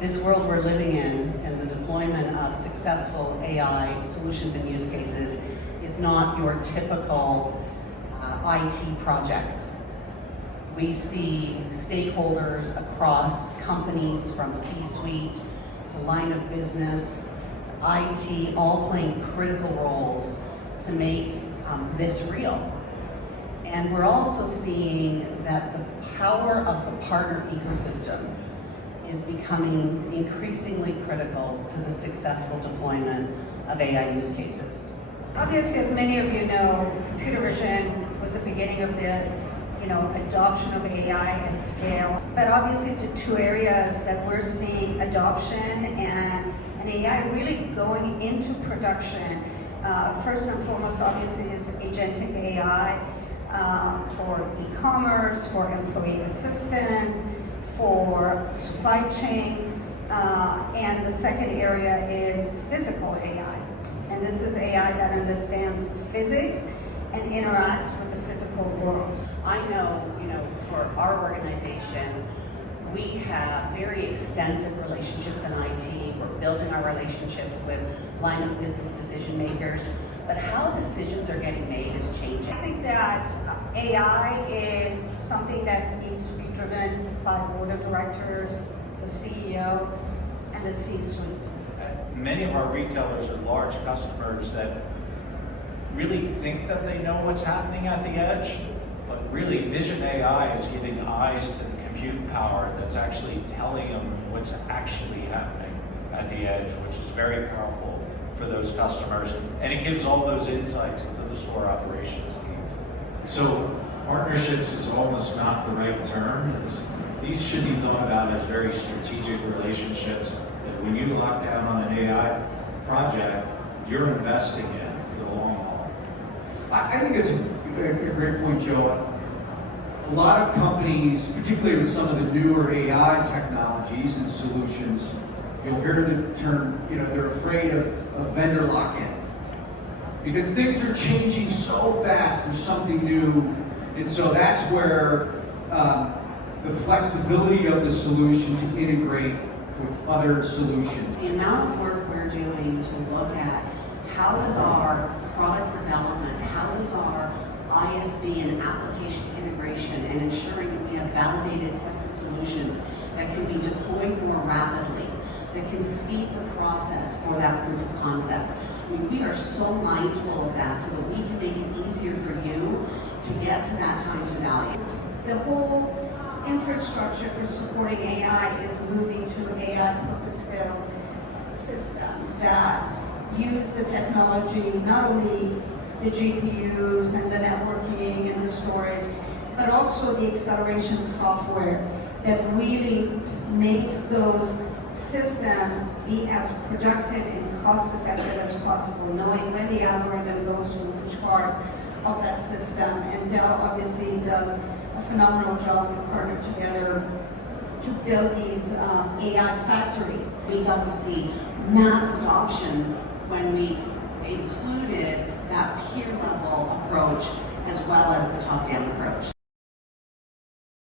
This world we're living in and the deployment of successful AI solutions and use cases is not your typical IT project. We see stakeholders across companies from C-suite to line of business to IT all playing critical roles to make this real. And we're also seeing that the power of the partner ecosystem is becoming increasingly critical to the successful deployment of AI use cases. Obviously, as many of you know, computer vision was the beginning of the adoption of AI at scale. But obviously the two areas that we're seeing adoption and AI really going into production, first and foremost obviously is agentic AI for e-commerce, for employee assistance, for supply chain, and the second area is physical AI. And this is AI that understands physics and interacts with the physical world. I know, for our organization, we have very extensive relationships in IT. We're building our relationships with line of business decision makers, but how decisions are getting made is changing. I think that AI is something that needs to be driven by board of directors, the CEO, and the C-suite. Many of our retailers are large customers that really think that they know what's happening at the edge, but really Vision AI is giving eyes to the compute power that's actually telling them what's actually happening at the edge, which is very powerful for those customers, and it gives all those insights to the store operations team. So partnerships is almost not the right term. These should be thought about as very strategic relationships that when you lock down on an AI project, you're investing in for the long haul. I think it's a great point, Joe. A lot of companies, particularly with some of the newer AI technologies and solutions, you'll hear the term, they're afraid of vendor lock-in. Because things are changing so fast, there's something new. And so that's where the flexibility of the solution to integrate with other solutions. The amount of work we're doing to look at how does our product development, how does our ISV and application integration and ensuring that we have validated, tested solutions that can be deployed more rapidly, that can speed the process for that proof of concept. We are so mindful of that so that we can make it easier for you to get to that time to value. The whole infrastructure for supporting AI is moving to AI purpose-built systems that use the technology, not only the GPUs and the networking and the storage, but also the acceleration software that really makes those systems be as productive and cost-effective as possible, knowing when the algorithm goes to which part of that system. And Dell obviously does a phenomenal job to partner together to build these AI factories. We got to see mass adoption when we included that peer level approach as well as the top-down approach.